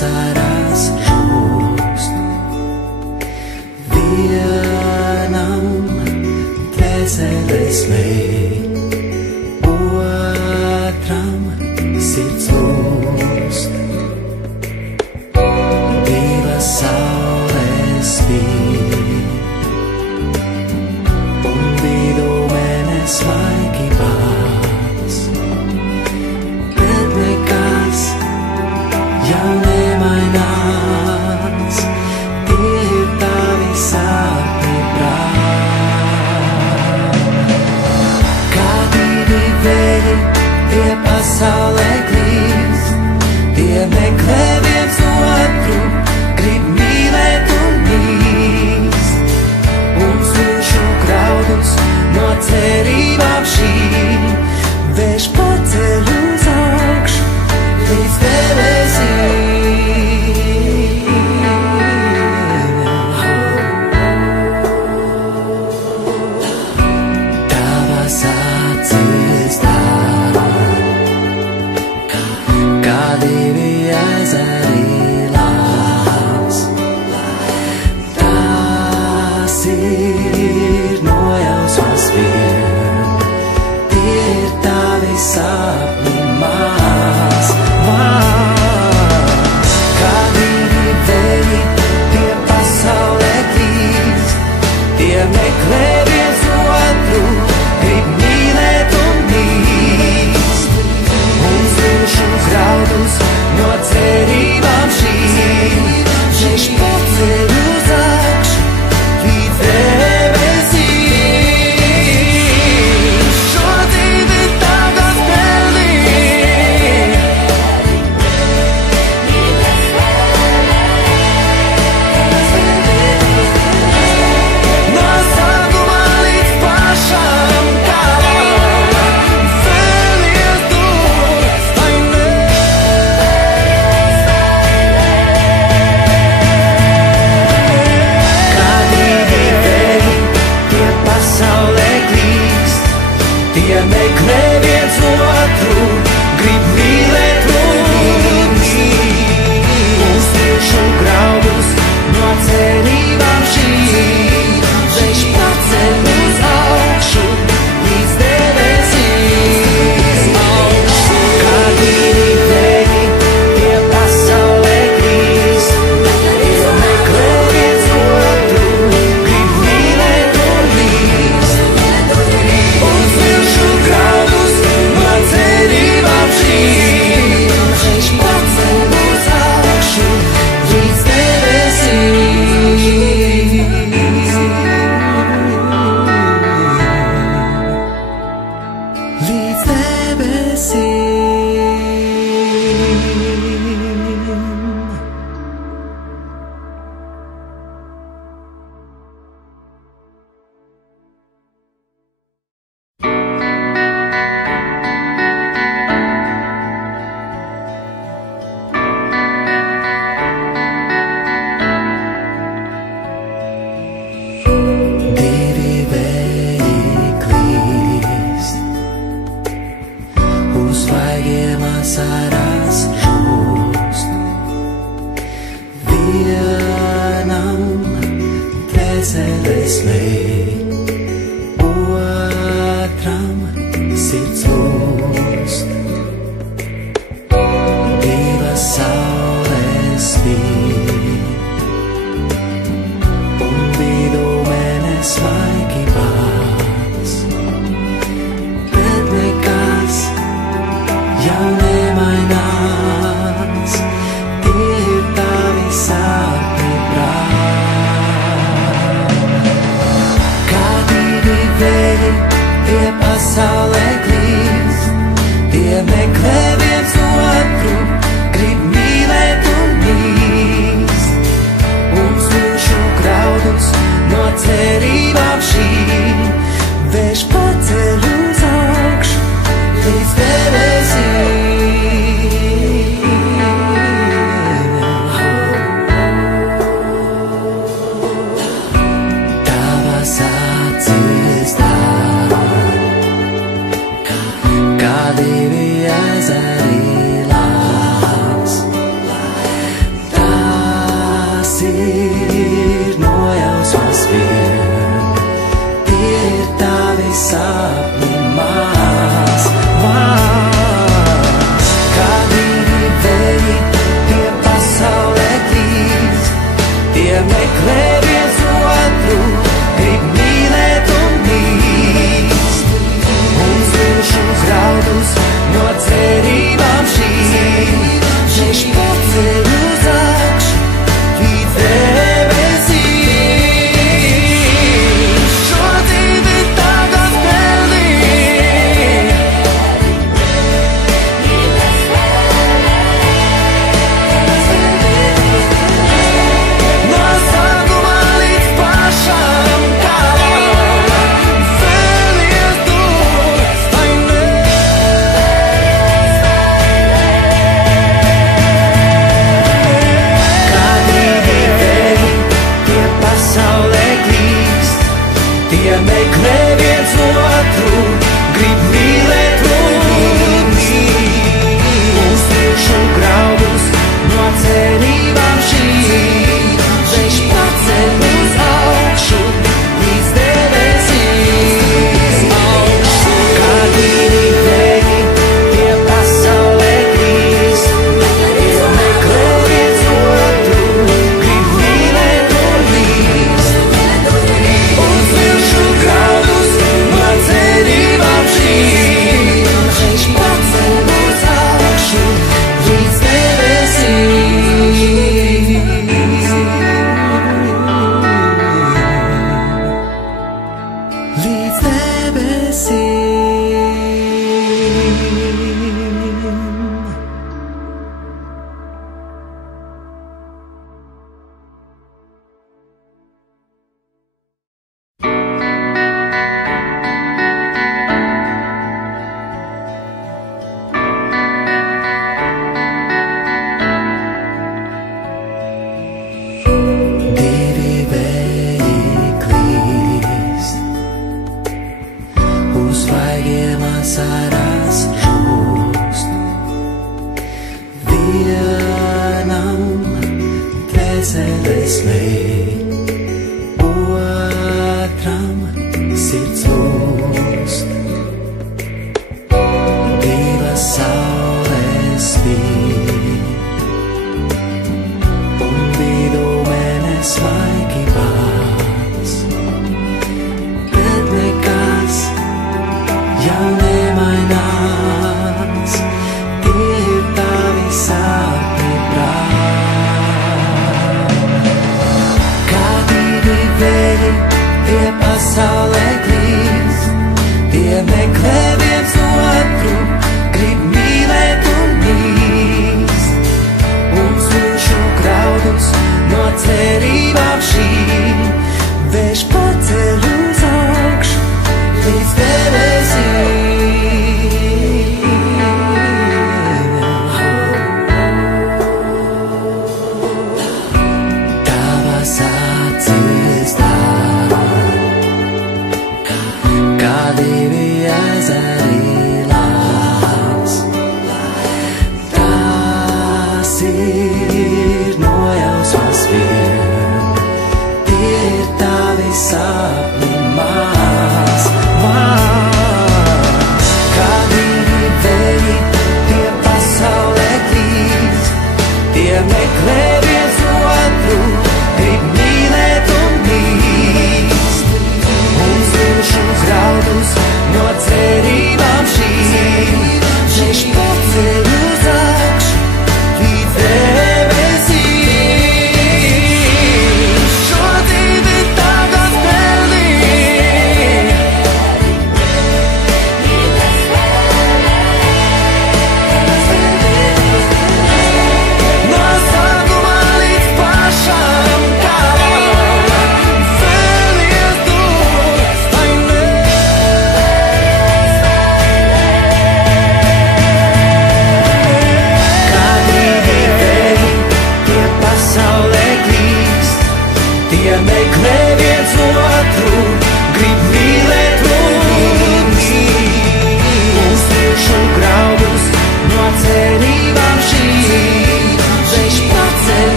asaras žūst. Vienam dvēseles lej, otram sirds lūst. Divas saules spīd, un vidū mēnes laiki pās, bet nekas jau nemainās, tie ir tavi sapņi prāt. Kā divi vēji, tie pasaulē klīst, tie meklē viens otru, grib mīlēt un mīst, un smilšu graudus no cerībām šīm vērš paceļ uz augšu līdz debesīm. Tavas acis dāvā, kā divi ezeri lās. Tas ir nojausmas vien, tie ir tavi sapņi maz. Kā divi vēji, tie pasaulē klīst, tie meklē viens otru, grib mīlēt un mīst, un smilšu graudus no cerībām šīm vērš paceļ uz augšu līdz debesīm. Šo dzīvi tagad pelnī, no sākuma līdz pašam galam, vēlies tur, lai kā divi vēji, tie pasaulē klīst, tie meklē viens otru, grib mīlēt un mīst, un smilšu graudus no cerībām šīm vērš paceļ uz augšu līdz debesīm. Kā divi vēji, tie pasaulē klīst, tie meklē viens otru, grib mīlēt un mīst, un smilšu graudus no cerībām šīm vērš paceļ uz augšu līdz debesīm. Līdz debesīm. Divi vēji klīst, uz zvaigiem asaras žūst. Vienam dvēseles lej, otram sirds lūst. Divas saules spīd, un vidū mēnes laiki pās, bet nekas jau nemainās, tie ir tavi sapņi prāt. Kā divi vēji, tie pasaulē klīst, tie meklē viens otru, grib mīlēt un mīst, un smilšu graudus no cerībām šīm vērš paceļ uz augšu līdz debesīm. Tavas acis dāvā, vien, tie ir tavi sapņi mās vārds. Kā divi veji, tie pasaulē klīst, tie meklē viens otru, grib mīlēt un mīst. Un zilšu graudus no cerībām šīs, viņš paceļ uz augšu līdz debesīm. Šo dzīvi tagad pelnī, no sākuma līdz pašam galam, vēlies tu, vai ne? Kā divi veji, tie pasaulē klīst, tie meklē viens otru, grib mīlēt un mīlēt. Uzliekšu graudus no cerībām šīs, viņš paceļ uz augšu līdz debesīm. Kā divi veji, tie pasaulē klīst, tie meklē viens otru, grib mīlēt un mīlēt. Uzliekšu graudus no cerībām šīs, viņš paceļ uz augšu līdz debesīm. Līdz debesīm. Divi veji klīst, uz svaigiem asarās žūst. Vienam dvēseles slēj, otram sirds lūst. Divas saules spīd, un vidū mēnes svaigi bāz, bet nekas jau nemainās, tie ir tavi sapņi brāl. Kā divi veji, tie pasaulē klīst, tie meklē viens otru, grib mīlēt un mīlēt. Un zilšu graudus no cerībām šīm, viņš paceļ uz augšu līdz debesīm. Tavas acis dāvā, kā divi ezeri lās. Tas ir nojausmas vien, tie ir tavi sapņi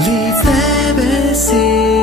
Leave there,